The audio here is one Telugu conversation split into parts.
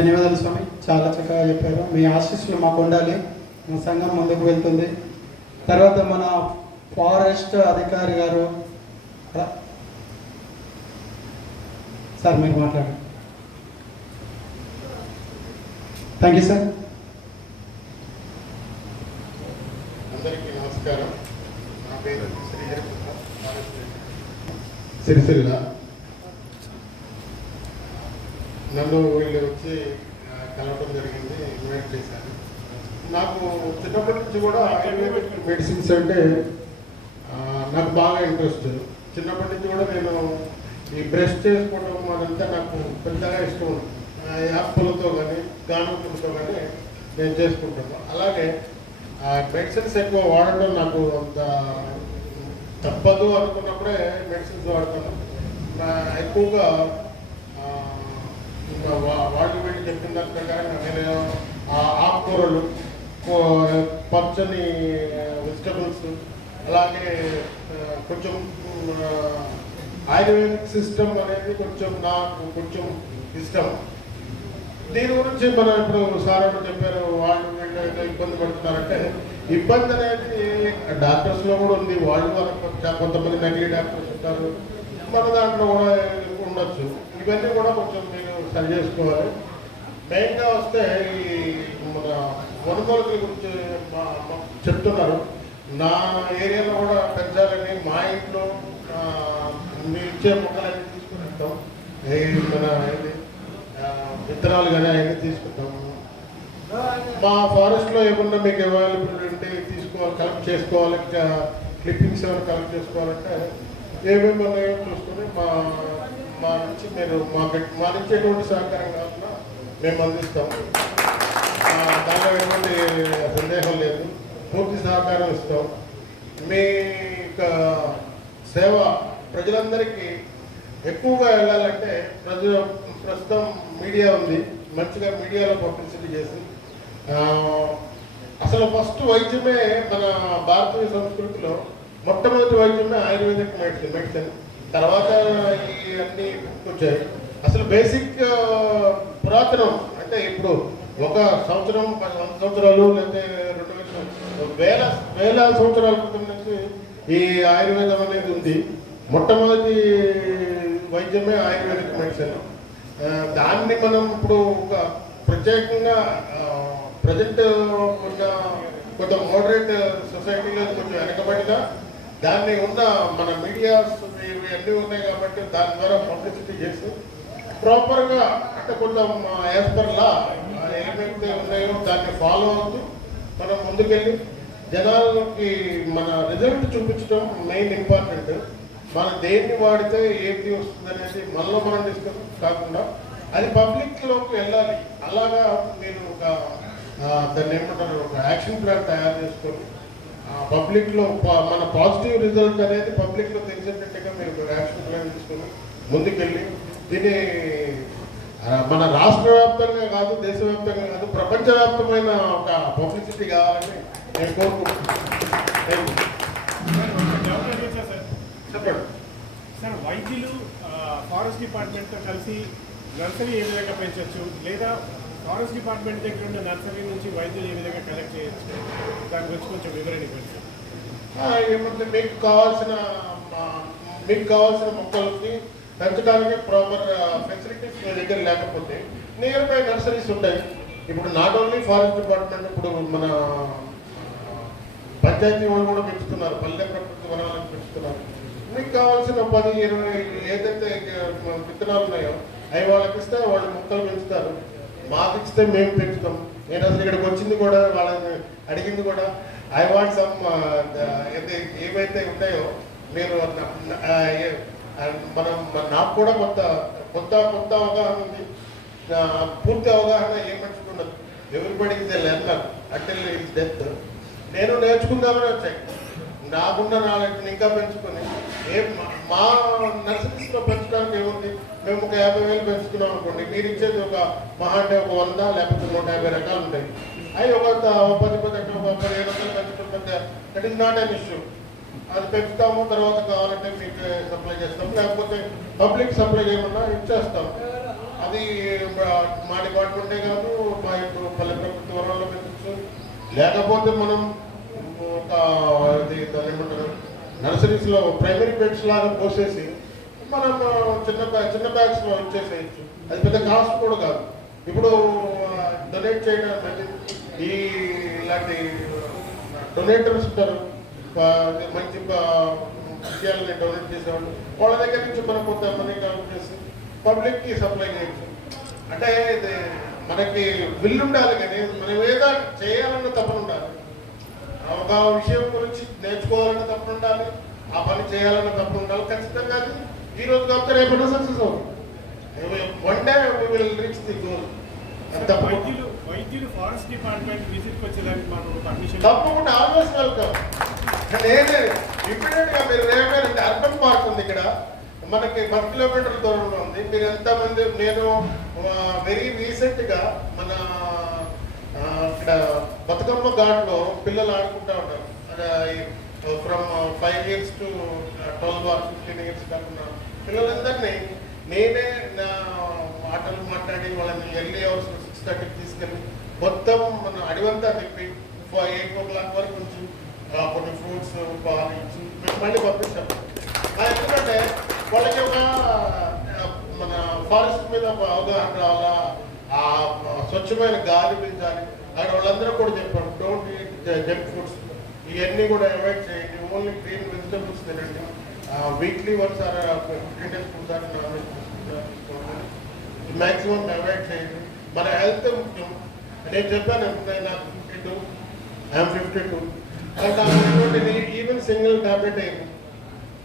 ధన్యవాదాలు స్వామి, చాలా చక్కగా చెప్పారు. మీ ఆశీస్సులు మాకు ఉండాలి, మా సంఘం ముందుకు వెళ్తుంది. తర్వాత మన ఫారెస్ట్ అధికారి గారు సార్, మీరు మాట్లాడండి. Thank you sir. అందరికీ నమస్కారం. నా పేరు సిరిసిల్ల. నన్ను వీళ్ళు వచ్చి కలవడం జరిగింది, ఇన్వైట్ చేశారు. నాకు చిన్నప్పటి నుంచి కూడా ఆయుర్వేదిక్ మెడిసిన్స్ అంటే నాకు బాగా ఇంట్రెస్ట్. చిన్నప్పటి నుంచి కూడా నేను ఈ బ్రష్ చేసుకోవడం అదంతా నాకు పెద్దగా ఇష్టం. యాప్లతో కానీ గానుగులతో కానీ నేను చేసుకుంటాను. అలాగే మెడిసిన్స్ ఎక్కువ వాడడం నాకు అంత తప్పదు అనుకున్నప్పుడే మెడిసిన్స్ వాడతాను. ఎక్కువగా వాళ్ళు వీళ్ళు చెప్పిన దాని ప్రకారం నేను ఆకుకూరలు, పచ్చని వెజిటబుల్స్, అలాగే కొంచెం ఆయుర్వేదిక్ సిస్టమ్ అనేది నాకు కొంచెం ఇష్టం. దీని గురించి మనం ఇప్పుడు సార్ ఏమో చెప్పారు, వాళ్ళు వీళ్ళు ఇబ్బంది పడుతున్నారంటే ఇబ్బంది అనేది డాక్టర్స్లో కూడా ఉంది. వాళ్ళు కొంతమంది నకిలీ డాక్టర్స్ ఉంటారు, మన దాంట్లో కూడా ఉండొచ్చు. ఇవన్నీ కూడా కొంచెం మీరు సరి చేసుకోవాలి. మెయిన్గా వస్తే ఈ మన వనమూలికల గురించి చెప్తున్నారు. నా ఏరియాలో కూడా పెంచాలని మా ఇంట్లో మీరు ఇచ్చే మొక్కలన్నీ తీసుకుని వెళ్తాం. మన విత్తనాలు కానీ అవన్నీ తీసుకుంటాము. మా ఫారెస్ట్లో ఏమన్నా మీకు అవైలబుల్ ఉంటే తీసుకోవాలి, కలెక్ట్ చేసుకోవాలి, క్లిప్పింగ్స్ ఏమైనా కలెక్ట్ చేసుకోవాలంటే ఏమేమి ఉన్నాయో చూసుకుని మా నుంచి మీరు మా నుంచి ఎటువంటి సహకారం కాకుండా మేము అందిస్తాము. దానిలో ఎటువంటి సందేహం లేదు, పూర్తి సహకారం ఇస్తాం. మీ సేవ ప్రజలందరికీ ఎక్కువగా వెళ్ళాలంటే ప్రస్తుతం మీడియా ఉంది, మంచిగా మీడియాలో పబ్లిసిటీ చేసి అసలు ఫస్ట్ వైద్యమే మన భారతీయ సంస్కృతిలో మొట్టమొదటి వైద్యమే ఆయుర్వేదిక్ మెడిసిన్. తర్వాత ఈ అన్ని వచ్చాయి. అసలు బేసిక్ పురాతనం అంటే ఇప్పుడు ఒక సంవత్సరం 10 సంవత్సరాలు లేకపోతే 2000 సంవత్సరాల క్రితం నుంచి ఈ ఆయుర్వేదం అనేది ఉంది. మొట్టమొదటి వైద్యమే ఆయుర్వేదిక్ మెడిసిన్. దాన్ని మనం ఇప్పుడు ఒక ప్రత్యేకంగా ప్రజెంట్ కొంచెం మోడరేట్ సొసైటీలో కొంచెం వెనకబడినా దాన్ని ఉన్న మన మీడియాస్ అన్నీ ఉన్నాయి కాబట్టి దాని ద్వారా పబ్లిసిటీ చేసి ప్రాపర్గా అంటే కొంచెం యాజ్ పర్ లా ఏమైతే ఉన్నాయో దాన్ని ఫాలో అవుతూ మనం ముందుకెళ్ళి జనాలకి మన రిజల్ట్ చూపించడం మెయిన్ ఇంపార్టెంట్. మనం దేన్ని వాడితే ఏంటి వస్తుంది అనేది మనలో మనం డిస్కస్ కాకుండా అది పబ్లిక్లోకి వెళ్ళాలి. అలాగా మీరు దాన్ని ఏమంటారు, ఒక యాక్షన్ ప్లాన్ తయారు చేసుకొని పబ్లిక్లో మన పాజిటివ్ రిజల్ట్ అనేది పబ్లిక్లో తెలిసేటట్టుగా మీరు యాక్షన్ ప్లాన్ తీసుకొని ముందుకెళ్ళి దీన్ని మన రాష్ట్ర వ్యాప్తంగా కాదు, దేశవ్యాప్తంగా కాదు, ప్రపంచవ్యాప్తమైన ఒక పబ్లిసిటీ కావాలని నేను కోరుకుంటున్నాను. చెప్పండి సార్, వైద్యులు ఫారెస్ట్ డిపార్ట్మెంట్తో కలిసి నర్సరీ ఏ విధంగా పెంచవచ్చు, లేదా ఫారెస్ట్ డిపార్ట్మెంట్ దగ్గర ఉన్న నర్సరీ నుంచి వైద్యులు ఏ విధంగా కలెక్ట్ చేయొచ్చు, దాని గురించి కొంచెం వివరణ ఇవ్వండి. ఏమంటే మీకు కావాల్సిన మొక్కలకి పెంచడానికి ప్రాపర్ ఫెసిలిటీస్ మీ దగ్గర లేకపోతే నియర్ బై నర్సరీస్ ఉంటాయి. ఇప్పుడు నాట్ ఓన్లీ ఫారెస్ట్ డిపార్ట్మెంట్, ఇప్పుడు మన పంచాయతీ వాళ్ళు కూడా పెంచుతున్నారు, పల్లె ప్రకృతి వనాలను పెంచుతున్నారు. మీకు కావాల్సిన 10-20 ఏదైతే విత్తనాలు ఉన్నాయో అవి వాళ్ళకి ఇస్తే వాళ్ళు మొక్కలు పెంచుతారు. మాకు ఇస్తే మేము పెంచుతాం. నేను అసలు ఇక్కడికి వచ్చింది కూడా వాళ్ళని అడిగింది కూడా ఐ వాంట్ సమ్ ఏవైతే ఉన్నాయో మీరు నాకు కూడా కొత్త అవగాహన ఉంది. పూర్తి అవగాహన ఏమనుకున్నది ఎవరిబడికి లెర్నర్ అంటిల్ హిస్ డెత్. నేను నేర్చుకుందామని వచ్చాయి. నాకున్న నాలెడ్జ్ని ఇంకా పెంచుకొని మా నర్సరీస్లో పెంచడానికి ఏముంది, మేము ఒక 50,000 పెంచుకున్నాం అనుకోండి, మీరు ఇచ్చేది ఒక మహా అంటే ఒక 100 లేకపోతే 150 రకాలు ఉంటాయి. అవి ఒక 10 ఎకరం 700 పెంచుకుంటే that is not an issue. అది పెంచుతాము, తర్వాత కావాలంటే మీకు సప్లై చేస్తాము, లేకపోతే పబ్లిక్ సప్లై చేయమన్నా ఇచ్చేస్తాము. అది మా డిపార్ట్మెంటే కాదు, మా ఇప్పుడు పల్లె ప్రభుత్వ వరంలో పెంచచ్చు. లేకపోతే మనం ఒక దాన్ని ఏమంటారు నర్సరీస్లో ప్రైమరీ బెడ్స్ లాగా పోసేసి మనం చిన్న బ్యాగ్స్లో ఇచ్చేసేయచ్చు. అది పెద్ద కాస్ట్ కూడా కాదు. ఇప్పుడు డొనేట్ చేయడం మంచిది. ఇలాంటి డొనేటర్స్ ఉంటారు, మంచి విషయాలని డొనేట్ చేసేవాళ్ళు, వాళ్ళ దగ్గర నుంచి మనం కొంత మనీ కలెక్ట్ చేసి పబ్లిక్కి సప్లై చేయొచ్చు. అంటే ఇది మనకి బిల్లు ఉండాలి, కానీ మనం ఏదో చేయాలన్న తపన ఉండాలి. ఒక విషయం గురించి నేర్చుకోవాలన్న తపన ఉండాలి, ఆ పని చేయాలన్న తపన ఉండాలి. ఖచ్చితంగా అది ఈ రోజు కాకపోతే రేపటి సక్సెస్ అవుతుంది. One day we will reach the goal. వైద్యులు ఫారెస్ట్ డిపార్ట్మెంట్ విజిట్కి వచ్చేదానికి మనం పర్మిషన్ తప్పకుండా ఆల్వేస్ వెల్కమ్. నేనే ఇమీడియట్ గా మీరు రేపే అర్బన్ పార్క్ ఉంది ఇక్కడ, మనకి 10 కిలోమీటర్ల దూరంలో ఉంది. మీరు ఎంతమంది, నేను వెరీ రీసెంట్ గా మన ఇక్కడ బతుకమ్మ ఘాట్లో పిల్లలు ఆడుకుంటా ఉంటారు. From 5 years to 12 or 15 years కాకుండా పిల్లలందరినీ నేనే నా మాటలు మాట్లాడి వాళ్ళని ఎర్లీ అవర్స్ 6:30కి తీసుకెళ్ళి మొత్తం మన అడివంతా తిప్పి 8 o'clock వరకు నుంచి కొన్ని ఫ్రూట్స్ పాలు ఇచ్చి మళ్ళీ పంపిస్తాం. ఎందుకంటే వాళ్ళకి ఒక మన ఫారెస్ట్ మీద అవగాహన రావాలా, ఆ స్వచ్ఛమైన గాలి పీల్చాలి. అక్కడ వాళ్ళందరూ కూడా చెప్పారు, డోంట్ ఈట్ జంక్ ఫుడ్స్, ఇవన్నీ కూడా అవాయిడ్ చేయండి, ఓన్లీ గ్రీన్ వెజిటబుల్స్ తినండి, weekly once or 15 days food non veg maximum avoid చేయండి. మన హెల్త్ ముఖ్యం. నేను చెప్పాను, నాకు 52, ఐఎమ్ 52. ఈవెన్ సింగిల్ టాబ్లెట్ అయింది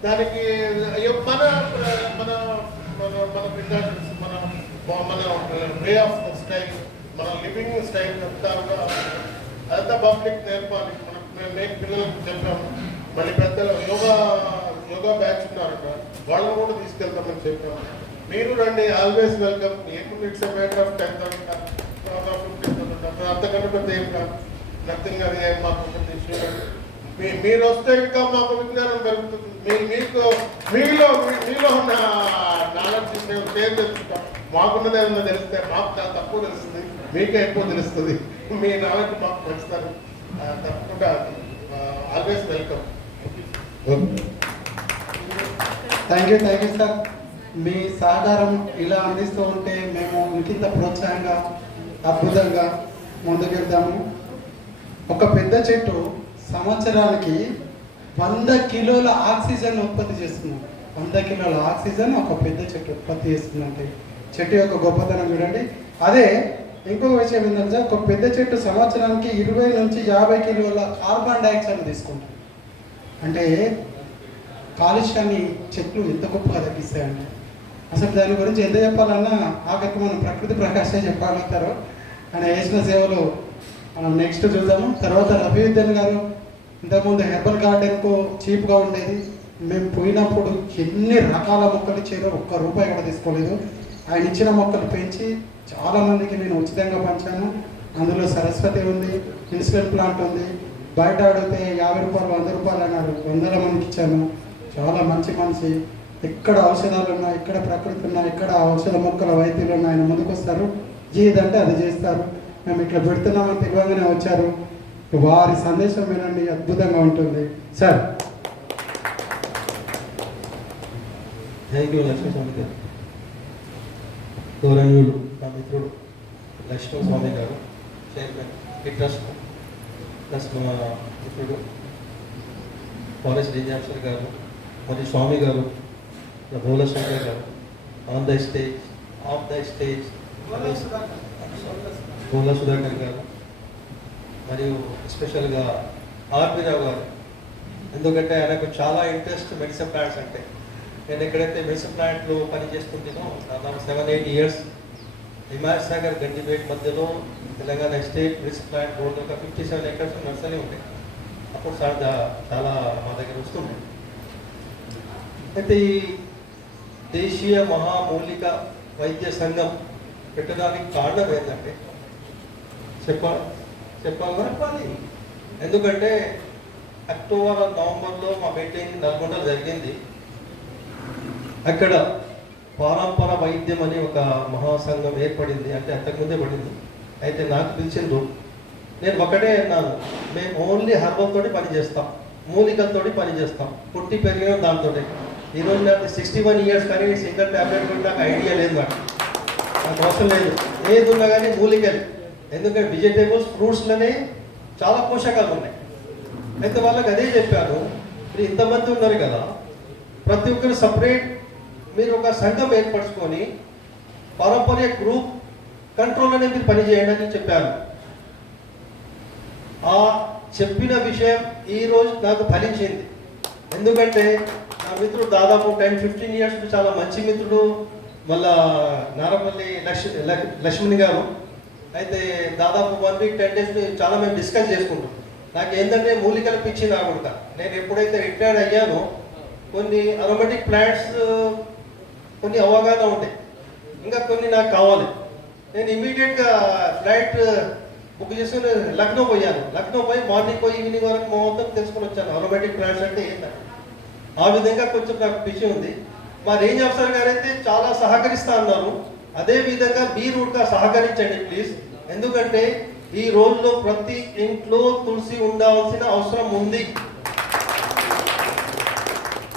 దానికి. మన మన మన మన ప్రికాషన్స్, మన మన వే ఆఫ్ స్టైల్, మన లివింగ్ స్టైల్ అదంతా పబ్లిక్ నేర్పాలి. నేను పిల్లలకు చెప్పాము. మళ్ళీ పెద్దలు యోగా బ్యాచ్ ఉన్నారంట, వాళ్ళని కూడా తీసుకెళ్తామని చెప్పాము. మీరు రండి, always welcome. It's a matter of 10,000 అంతకంటే పెద్ద ఏం కాదు, నథింగ్. అది మాకు మీరు వస్తే ఇంకా మాకు విజ్ఞానం పెరుగుతుంది. మీలో ఉన్న నాలెడ్జ్ పేరు తెలుసుకుంటాం. మాకున్నది ఏమన్నా తెలిస్తే మాకు చాలా తక్కువ తెలుస్తుంది, మీకే ఎక్కువ తెలుస్తుంది. మీ నాలెడ్జ్ మాకు పెంచుతారు. తప్పకుండా always welcome. Thank you sir. మీ సహకారం ఇలా అందిస్తూ ఉంటే మేము ఇంకింత ప్రోత్సాహంగా అద్భుతంగా ముందుకెళ్తాము. ఒక పెద్ద చెట్టు సంవత్సరానికి 100 కిలోల ఆక్సిజన్ ఉత్పత్తి చేస్తున్నాం. 100 కిలోల ఆక్సిజన్ ఒక పెద్ద చెట్టు ఉత్పత్తి చేస్తుందంటే చెట్టు యొక్క గొప్పతనం చూడండి. అదే ఇంకొక విషయం ఏంటంటే, ఒక పెద్ద చెట్టు సంవత్సరానికి 20 నుంచి 50 కిలోల కార్బన్ డైఆక్సైడ్ తీసుకుంటుంది. అంటే కాలుష్యాన్ని చెట్లు ఎంత గొప్పగా తగ్గిస్తాయండి. అసలు దాని గురించి ఎంత చెప్పాలన్నా ఆఖరికి మనం ప్రకృతి ప్రకాశే చెప్పగలుగుతారు. ఆయన చేసిన సేవలు మనం నెక్స్ట్ చూద్దాము. తర్వాత రవివిద్యన్ గారు ఇంతకుముందు హెర్బల్ గార్డెన్కు చీప్గా ఉండేది. మేము పోయినప్పుడు ఎన్ని రకాల మొక్కలు ఇచ్చారో, ₹1 కూడా తీసుకోలేదు. ఆయన ఇచ్చిన మొక్కలు పెంచి చాలామందికి నేను ఉచితంగా పంచాను. అందులో సరస్వతి ఉంది, ఇన్సులిన్ ప్లాంట్ ఉంది. బయట అడిగితే ₹50, ₹100 అన్నారు. 100 మందికి ఇచ్చాను. చాలా మంచి మనిషి. ఎక్కడ ఔషధాలు ఉన్నాయి, ఎక్కడ ప్రకృతి ఉన్నాయి, ఎక్కడ ఔషధ మొక్కల వైద్యులు ఉన్నాయి, ఆయన ముందుకు వస్తారు. ఏదంటే అది చేస్తారు. మేము ఇట్లా పెడుతున్నామని తెలియగానే వచ్చారు. వారి సందేశం వినండి, అద్భుతంగా ఉంటుంది సార్. థ్యాంక్ యూ లక్ష్మీస్వామి గారు. గౌరవనీయులు నా మిత్రుడు లక్ష్మీస్వామి గారు, చైర్మన్ ఈ ట్రస్ట్, ప్లస్ మా మిత్రుడు ఫారెస్ట్ రేంజ్ ఆఫీసర్ గారు, మరియు స్వామి గారు, భోలశంకర్ గారు, on the stage, of the stage Bhola Sudhakar గారు, మరియు ఎస్పెషల్గా ఆర్పి రావు గారు. ఎందుకంటే ఆయనకు చాలా ఇంట్రెస్ట్ మెడిసిన్ ప్లాంట్స్ అంటే. నేను ఎక్కడైతే మెడిసిన్ ప్లాంట్లో పనిచేస్తుంటానో దాదాపు 7-8 years హిమాయత్ సాగర్ గండిపేట మధ్యలో Telangana state medicine plant road ఒక 57 acres నర్సరీ ఉంటాయి. అప్పుడు సార్ చాలా మా దగ్గర వస్తుండే. అయితే ఈ దేశీయ మహామూలిక వైద్య సంఘం పెట్టడానికి కారణం ఏంటంటే చెప్పాలి. ఎందుకంటే అక్టోబర్ నవంబర్లో మా మీటింగ్ నల్గొండలో జరిగింది. అక్కడ పారంపర వైద్యం అని ఒక మహాసంఘం ఏర్పడింది, అంటే అంతకుముందే పడింది. అయితే నాకు పిలిచిండ్రు. నేను ఒకటే అన్నాను, మేము ఓన్లీ హర్బల్తో పని చేస్తాం, మూలికలతో పని చేస్తాం, పుట్టి పెరిగిన దాంతో. ఈరోజు నాకు 61 ఇయర్స్, కానీ సింగిల్ ట్యాబ్లెట్ కూడా నాకు ఐడియా లేదు, నాకు అవసరం లేదు. ఏది ఉన్నా కానీ మూలికలు, ఎందుకంటే వెజిటేబుల్స్ ఫ్రూట్స్లోనే చాలా పోషకాలు ఉన్నాయి. అయితే వాళ్ళకి అదే చెప్పాను, మీరు ఇంతమంది ఉన్నారు కదా, ప్రతి ఒక్కరు సపరేట్ మీరు ఒక సంఘం ఏర్పరచుకొని పారంపర్య గ్రూప్ కంట్రోల్లోనే మీరు పనిచేయండి అని చెప్పాను. ఆ చెప్పిన విషయం ఈరోజు నాకు ఫలించింది. ఎందుకంటే నా మిత్రుడు దాదాపు 10-15 ఇయర్స్ చాలా మంచి మిత్రుడు, మళ్ళా నారపల్లి లక్ష్మణి గారు. అయితే దాదాపు 1 వీక్ 10 డేస్ చాలా మేము డిస్కస్ చేసుకుంటాం. నాకు ఏంటంటే మూలికల పిచ్చి రాకూడదు. నేను ఎప్పుడైతే రిటైర్డ్ అయ్యానో కొన్ని అరోమేటిక్ ప్లాంట్స్ కొన్ని అవగాహన ఉంటాయి, ఇంకా కొన్ని నాకు కావాలి. నేను ఇమీడియట్గా ఫ్లైట్ బుక్ చేసుకుని లక్నో పోయాను. లక్నో పోయి మార్నింగ్ పోయి ఈవినింగ్ వరకు మొత్తం తెలుసుకొని వచ్చాను అరోమేటిక్ ప్లాంట్స్ అంటే ఏంటంటే. ఆ విధంగా కొంచెం నాకు పిచ్చి ఉంది. మా రేంజ్ ఆఫీసర్ గారు అయితే చాలా సహకరిస్తా అన్నారు. అదే విధంగా మీరు కూడా సహకరించండి ప్లీజ్. ఎందుకంటే ఈ రోజులో ప్రతి ఇంట్లో తులసి ఉండాల్సిన అవసరం ఉంది.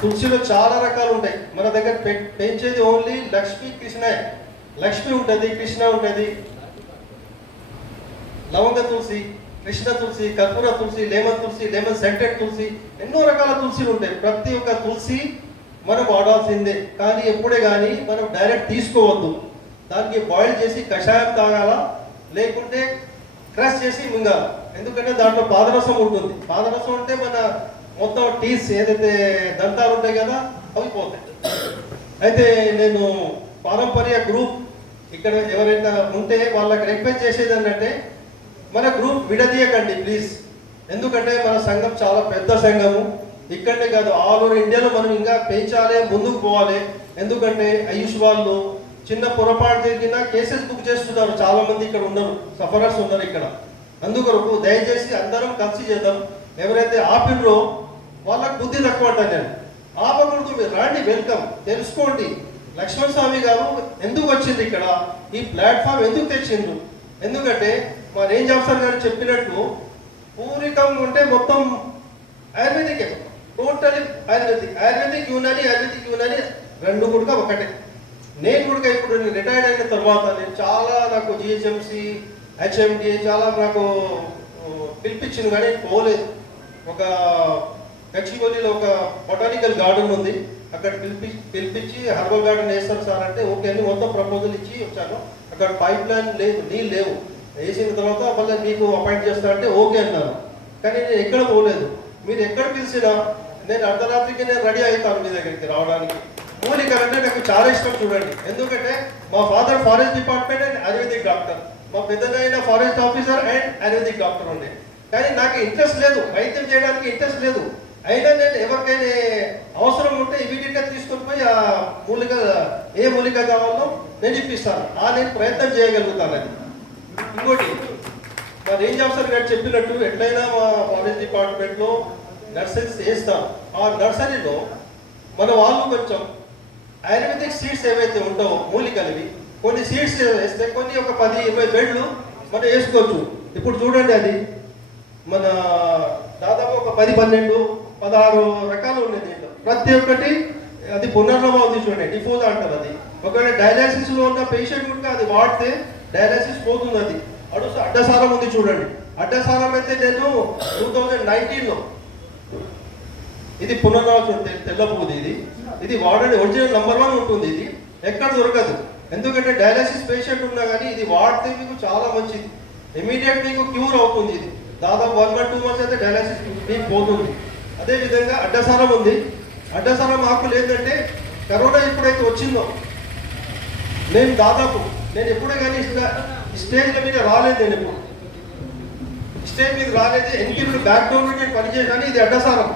తులసిలో చాలా రకాలు ఉంటాయి. మన దగ్గర పెంచేది ఓన్లీ లక్ష్మీ కృష్ణ. లక్ష్మి ఉంటుంది, కృష్ణ ఉంటుంది, లవంగ తులసి, కృష్ణ తులసి, కర్పూర తులసి, లెమన్ తులసి, లెమన్ సెంటెడ్ తులసి, ఎన్నో రకాల తులసిలు ఉంటాయి. ప్రతి ఒక్క తులసి మనం వాడాల్సిందే. కానీ ఎప్పుడే కానీ మనం డైరెక్ట్ తీసుకోవద్దు. దానికి బాయిల్ చేసి కషాయం తాగాల, లేకుంటే క్రష్ చేసి మింగాల. ఎందుకంటే దాంట్లో పాదరసం ఉంటుంది. పాదరసం అంటే మన మొత్తం టీస్ ఏదైతే దంతాలు ఉంటాయి కదా అవి పోతాయి. అయితే నేను పారంపర్య గ్రూప్ ఇక్కడ ఎవరైనా ఉంటే వాళ్ళకి రిక్వెస్ట్ చేసేది ఏంటంటే, మన గ్రూప్ విడదీయకండి ప్లీజ్. ఎందుకంటే మన సంఘం చాలా పెద్ద సంఘము. ఇక్కడనే కాదు, ఆల్ ఓవర్ ఇండియాలో మనం ఇంకా పెంచాలి, ముందుకు పోవాలి. ఎందుకంటే ఆయుష్ వాళ్ళు చిన్న పొరపాటు జరిగినా కేసెస్ బుక్ చేస్తున్నారు. చాలా మంది ఇక్కడ ఉన్నారు, సఫరర్స్ ఉన్నారు ఇక్కడ. అందుకొరకు దయచేసి అందరం కలిసి చేద్దాం. ఎవరైతే ఆపినరో వాళ్ళకి బుద్ధి తక్కువ అంటాను నేను. ఆపకూడదు, మీరు రాండి, వెల్కమ్, తెలుసుకోండి లక్ష్మణ్ స్వామి గారు ఎందుకు వచ్చింది ఇక్కడ, ఈ ప్లాట్ఫామ్ ఎందుకు తెచ్చిండ్రు. ఎందుకంటే మా రేంజ్ ఆఫీసర్ గారు చెప్పినట్టు పూరికం అంటే మొత్తం ఆయుర్వేదిక్, టోటలీ ఆయుర్వేదిక్ యూనాని రెండు కూడా ఒకటే. నేను కూడా ఇప్పుడు రిటైర్డ్ అయిన తర్వాత నేను చాలా, నాకు జిహెచ్ఎంసి హెచ్ఎండి చాలా నాకు పిలిపించింది, కానీ పోలేదు. ఒక గచ్చిబౌలిలో ఒక బొటానికల్ గార్డెన్ ఉంది, అక్కడ పిలిపించి హర్బల్ గార్డెన్ వేస్తారు సార్ అంటే ఓకే అని మొత్తం ప్రపోజల్ ఇచ్చి వచ్చాను. అక్కడ పైప్ లైన్ లేదు, నీళ్ళు లేవు. వేసిన తర్వాత మళ్ళీ మీకు అపాయింట్ చేస్తా అంటే ఓకే అన్నాను. కానీ నేను ఎక్కడ పోలేదు. మీరు ఎక్కడ పిలిచినా నేను అర్ధరాత్రికి నేను రెడీ అవుతాను మీ దగ్గరికి రావడానికి. మూలికలు అంటే నాకు చాలా ఇష్టం. చూడండి, ఎందుకంటే మా father forest department and ayurvedic doctor, మా పెద్దనైన forest officer and ayurvedic doctor ఉండే. కానీ నాకు ఇంట్రెస్ట్ లేదు, వైద్యం చేయడానికి ఇంట్రెస్ట్ లేదు. అయినా నేను ఎవరికైనా అవసరం ఉంటే ఇమీడియట్గా తీసుకొని పోయి ఆ మూలిక, ఏ మూలిక కావాలో నేను ఇప్పిస్తాను. నేను ప్రయత్నం చేయగలుగుతాను. అది ఇంకోటి, మా రేంజ్ ఆఫీసర్ గారు చెప్పినట్టు ఎట్లయినా మా ఫారెస్ట్ డిపార్ట్మెంట్లో నర్సరీస్ వేస్తాం. ఆ నర్సరీలో మన వాళ్ళు కొంచెం ఆయుర్వేదిక్ సీడ్స్ ఏవైతే ఉంటావో మూలికలవి కొన్ని సీడ్స్ వేస్తే కొన్ని ఒక 10-20 బెడ్లు మనం వేసుకోవచ్చు. ఇప్పుడు చూడండి, అది మన దాదాపు ఒక 10-12-16 రకాలు ఉన్నాయి దీంట్లో. ప్రతి ఒక్కటి అది పునర్నమం ఉంది. చూడండి, డిఫోజ్ అంటారు. అది ఒకవేళ డయాలసిస్లో ఉన్న పేషెంట్ కూడా అది వాడితే డయాలసిస్ పోతుంది. అది అడ్డసారం ఉంది. చూడండి, అడ్డసారం అయితే నేను 2019లో ఇది పునర్నమం తెల్లబోదు. ఇది వాడండి, ఒరిజినల్ నంబర్ 1 ఉంటుంది. ఇది ఎక్కడ దొరకదు. ఎందుకంటే డయాలసిస్ పేషెంట్ ఉన్నా కానీ ఇది వాడితే మీకు చాలా మంచిది. ఇమీడియట్ మీకు క్యూర్ అవుతుంది. ఇది దాదాపు 1-2 మంత్స్ అయితే డయాలసిస్ మీకు పోతుంది. అదేవిధంగా అడ్డసారం ఉంది. అడ్డసారం ఆకులు ఏంటంటే కరోనా ఎప్పుడైతే వచ్చిందో నేను ఎప్పుడే కానీ స్టేజ్ మీద రాలేదు. నేను ఎప్పుడు స్టేజ్ మీద రాలేదు. ఎన్టీఆర్ బ్యాక్ డోర్ నేను పనిచేసాను. ఇది అడ్డసారం.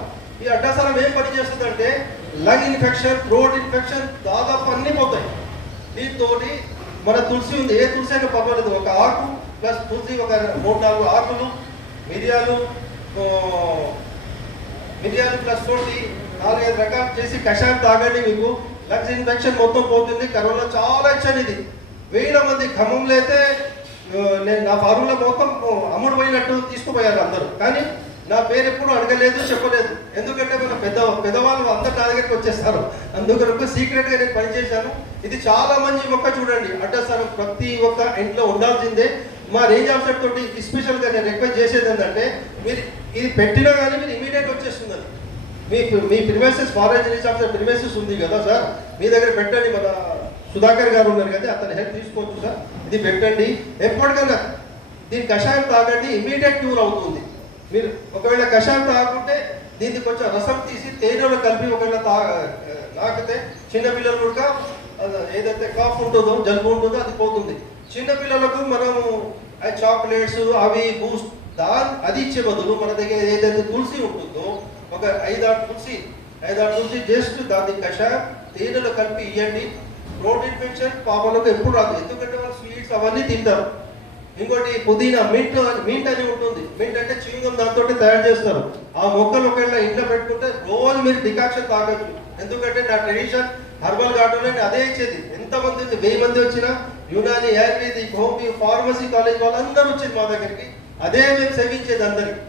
ఈ అడ్డసారం ఏం పనిచేస్తుంది అంటే లంగ్ ఇన్ఫెక్షన్, థ్రోట్ ఇన్ఫెక్షన్ దాదాపు అన్నీ పోతాయి. దీంతో మన తులసి ఉంది, ఏ తులసి అయినా పర్వాలేదు. ఒక ఆకు ప్లస్ తులసి ఒక 3-4 ఆకులు, మిరియాలు ప్లస్ తోటి 4-5 రకాలు చేసి కషాయం తాగండి. మీకు లంగ్స్ ఇన్ఫెక్షన్ మొత్తం పోతుంది. కరోనా చాలా ఇచ్చాను ఇది. వేల మంది ఖమ్మంలో అయితే నేను నా ఫార్ములా మొత్తం అమ్ముడు పోయినట్టు తీసుకుపోయారు అందరూ. కానీ నా పేరు ఎప్పుడు అడగలేదు, చెప్పలేదు. ఎందుకంటే మన పెద్దవాళ్ళు అందరు నా దగ్గరికి వచ్చేస్తారు. అందుకొరకు సీక్రెట్గా నేను పనిచేశాను. ఇది చాలా మంచి మొక్క చూడండి. అడ్డసారం ప్రతి ఒక్క ఇంట్లో ఉండాల్సిందే. మా రేంజ్ ఆఫీసర్ తోటి స్పెషల్గా నేను రిక్వెస్ట్ చేసేది ఏంటంటే, మీరు ఇది పెట్టినా కానీ మీరు ఇమీడియట్ వచ్చేస్తుంది. మీ premises foreign release officer premises ఉంది కదా సార్, మీ దగ్గర పెట్టండి. మన సుధాకర్ గారు ఉన్నారు కదా, అతని హెల్ప్ తీసుకోవచ్చు సార్. ఇది పెట్టండి. ఎప్పటికైనా దీని కషాయం తాగండి, ఇమీడియట్ క్యూర్ అవుతుంది. మీరు ఒకవేళ కషాయం తాగకుంటే దీనికి కొంచెం రసం తీసి తేనెలో కలిపి ఒకవేళ తాగితే చిన్నపిల్లలు కూడా ఏదైతే కాఫ్ ఉంటుందో, జలుబు ఉంటుందో అది పోతుంది. చిన్నపిల్లలకు మనము చాక్లెట్స్ అవి బూస్ట్ అది ఇచ్చే బదులు మన దగ్గర ఏదైతే తులసి ఉంటుందో ఒక 5-6 తులసి జస్ట్ దాన్ని కషాయం తేనెలో కలిపి ఇవ్వండి. థ్రోట్ ఇన్ఫెక్షన్ పాపలకు ఎప్పుడు రాదు, ఎందుకంటే వాళ్ళు స్వీట్స్ అవన్నీ తింటారు. ఇంకోటి పుదీనా మింట్ అని ఉంటుంది. మింట్ అంటే చింగం, దాంతో తయారు చేస్తారు. ఆ మొక్కలు ఒకవేళ ఇంట్లో పెట్టుకుంటే రోజు మీరు డికాక్షన్ తాగొచ్చు. ఎందుకంటే నా ట్రెడిషన్ హర్బల్ గార్డెన్ అని అదే ఇచ్చేది. ఎంతమంది 1000 మంది వచ్చినా Unani, ayurvedic, homeo, pharmacy college వాళ్ళందరూ వచ్చేది మా దగ్గరికి. అదే మేము సేవించేది అందరికి.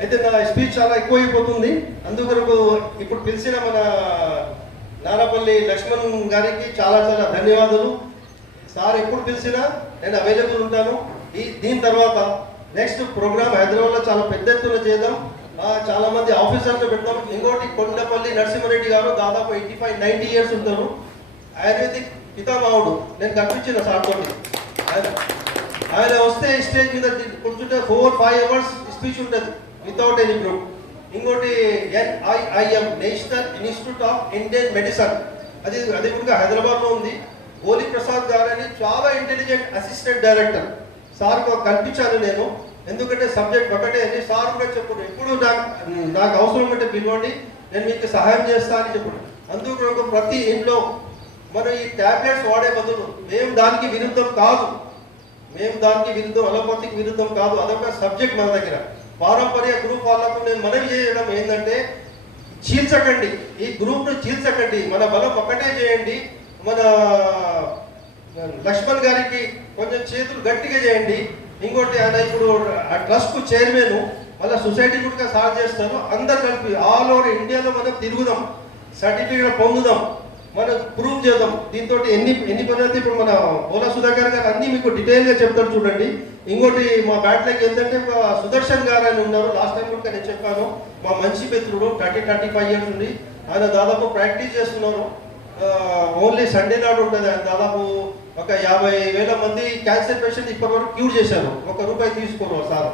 అయితే నా స్పీచ్ చాలా ఎక్కువైపోతుంది. అందుకొరకు ఇప్పుడు పిలిచిన మన నారాపల్లి లక్ష్మణ్ గారికి చాలా చాలా ధన్యవాదాలు. సార్ ఎప్పుడు పిలిచినా నేను అవైలబుల్ ఉంటాను. దీని తర్వాత నెక్స్ట్ ప్రోగ్రామ్ హైదరాబాద్లో చాలా పెద్ద ఎత్తున చేద్దాం. చాలా మంది ఆఫీసర్లు పెడతాం. ఇంకోటి కొండపల్లి నరసింహారెడ్డి గారు దాదాపు 85-90 ఇయర్స్ ఉంటారు. ఆయుర్వేదిక్ పితామహుడు. నేను కనిపించిన సార్ తోటి. ఆయన వస్తే స్టేజ్ మీద కూర్చుంటే 4-5 అవర్స్ స్పీచ్ ఉంటుంది వితౌట్ ఎనీ ప్రూఫ్. ఇంకోటి NIIM national institute of Indian medicine, అది కూడా హైదరాబాద్లో ఉంది. గోలి ప్రసాద్ గారు అని చాలా ఇంటెలిజెంట్ అసిస్టెంట్ డైరెక్టర్. సార్ కల్పించాను నేను, ఎందుకంటే సబ్జెక్ట్ ఒకటే అని సార్ కూడా చెప్పారు. ఎప్పుడు నాకు అవసరం ఉంటే పిలవండి, నేను మీకు సహాయం చేస్తా అని చెప్పాడు. అందుకు ప్రతి ఇంట్లో మనం ఈ ట్యాబ్లెట్స్ వాడే బదులు మేము దానికి విరుద్ధం కాదు, అలోపతికి విరుద్ధం కాదు. అదొక సబ్జెక్ట్ మన దగ్గర. పారంపర్య గ్రూప్ వాళ్ళకు నేను మనవి చేయడం ఏంటంటే, చీల్చకండి, ఈ గ్రూప్ను చీల్చకండి, మన బలం ఒకటే చేయండి. మన లక్ష్మణ్ గారికి కొంచెం చేతులు గట్టిగా చేయండి. ఇంకోటి ఆయన ఇప్పుడు ఆ ట్రస్ట్ చైర్మన్, మళ్ళీ సొసైటీ కూడా సాల్వ్ చేస్తారు. అందరు కలిపి ఆల్ ఓవర్ ఇండియాలో మనం తిరుగుదాం, సర్టిఫికేట్ పొందుదాం, మనం ప్రూవ్ చేద్దాం. దీంతో ఎన్ని పని అయితే ఇప్పుడు మన ఓలా సుధాకర్ గారు అన్ని మీకు డీటెయిల్గా చెప్తారు చూడండి. ఇంకోటి మా బ్యాట్లకి ఏంటంటే సుదర్శన్ గారు అని ఉన్నారు. లాస్ట్ టైం కూడా నేను చెప్పాను, మా మంచి మిత్రుడు 30-35 ఇయర్స్ ఉంది. ఆయన దాదాపు ప్రాక్టీస్ చేస్తున్నారు. ఓన్లీ సండే నాడు ఉంటుంది. ఆయన దాదాపు ఒక 50,000 మంది క్యాన్సర్ పేషెంట్ ఇప్పటివరకు క్యూర్ చేశారు. ₹1 తీసుకోరు సార్.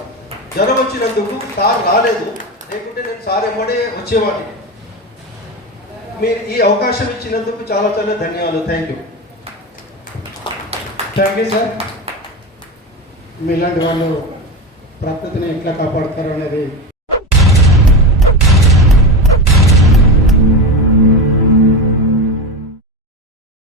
జ్వరం వచ్చినందుకు సార్ రాలేదు, లేకుంటే నేను సార్ ఎమ్మడే వచ్చేవాడిని. మీరు ఈ అవకాశం ఇచ్చినందుకు చాలా చాలా ధన్యవాదాలు. Thank you sir. మీలాంటి వాళ్ళు ప్రకృతిని ఎట్లా కాపాడతారు అనేది